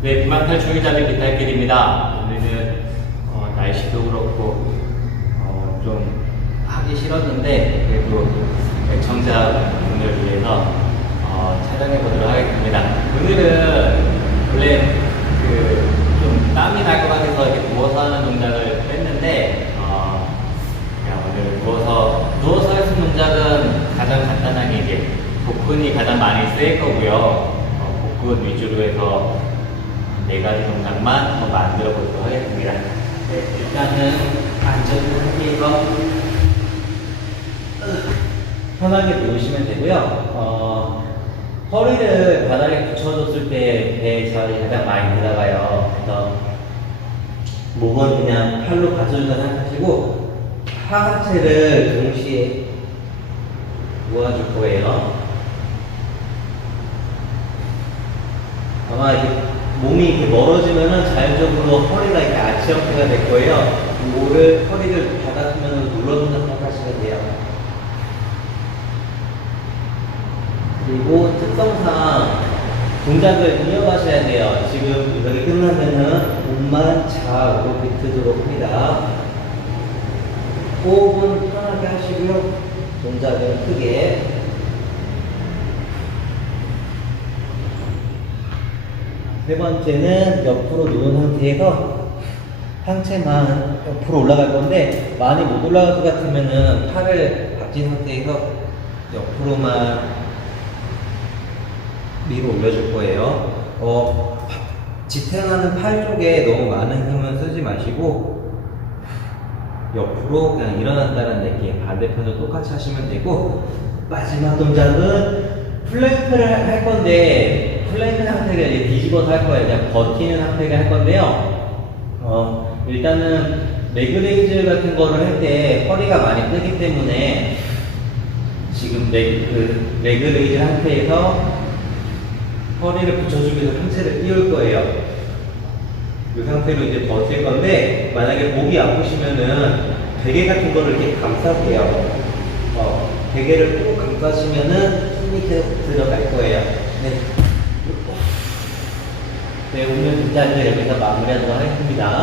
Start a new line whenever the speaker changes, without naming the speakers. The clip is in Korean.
네, 비만탈 주의자들 비탈길입니다. 오늘은 어, 날씨도 그렇고 어, 좀 하기 싫었는데 그래도 애청자분들 위해서 어, 촬영해 보도록 하겠습니다. 오늘은 원래 그 좀 땀이 날 것 같아서 이렇게 누워서 하는 동작을 했는데 어, 오늘 누워서 누워서 할 수 있는 동작은 가장 간단하게 이제 복근이 가장 많이 쓰일 거고요. 어, 복근 위주로 해서 네 가지 동작만 한번 만들어 보도록 하겠습니다. 네, 일단은 앉은 상태에서 편하게 누우시면 되고요. 어, 허리를 바닥에 붙여줬을 때 배에 자리 가장 많이 들어가요. 그래서 목은 그냥 팔로 받쳐준다 생각하시고 하하체를 동시에 모아줄 거예요. 아마 이렇게 몸이 이렇게 멀어지면은 자연적으로 허리가 이렇게 아치 형태가 될 거예요. 이거를 허리를 바닥면으로 눌러준다 생각하시면 돼요. 그리고 특성상 동작을 이어가셔야 돼요. 지금 이렇게 끝나면은 몸만 좌우로 비트도록 합니다. 호흡은 편하게 하시고요. 동작은 크게. 세 번째는 옆으로 누운 상태에서 상체만 옆으로 올라갈 건데 많이 못 올라갈 것 같으면은 팔을 박진 상태에서 옆으로만 위로 올려줄 거예요. 어, 지탱하는 팔 쪽에 너무 많은 힘은 쓰지 마시고 옆으로 그냥 일어난다는 느낌 반대편도 똑같이 하시면 되고 마지막 동작은 플랭크를 할- 할 건데 뒤집어서 할 거예요. 그냥 버티는 상태가 할 건데요. 어, 일단은 레그레이즈 같은 거를 할 때 허리가 많이 뜨기 때문에 지금 레, 그 레그레이즈 상태에서 허리를 붙여주면서 상체를 띄울 거예요. 그 상태로 이제 버틸 건데 만약에 목이 아프시면은 베개 같은 거를 이렇게 감싸세요. 어, 베개를 꼭 감싸시면은 힘이 계속 들어갈 거예요. 네. 네, 오늘 동작을 여기서 마무리하도록 하겠습니다.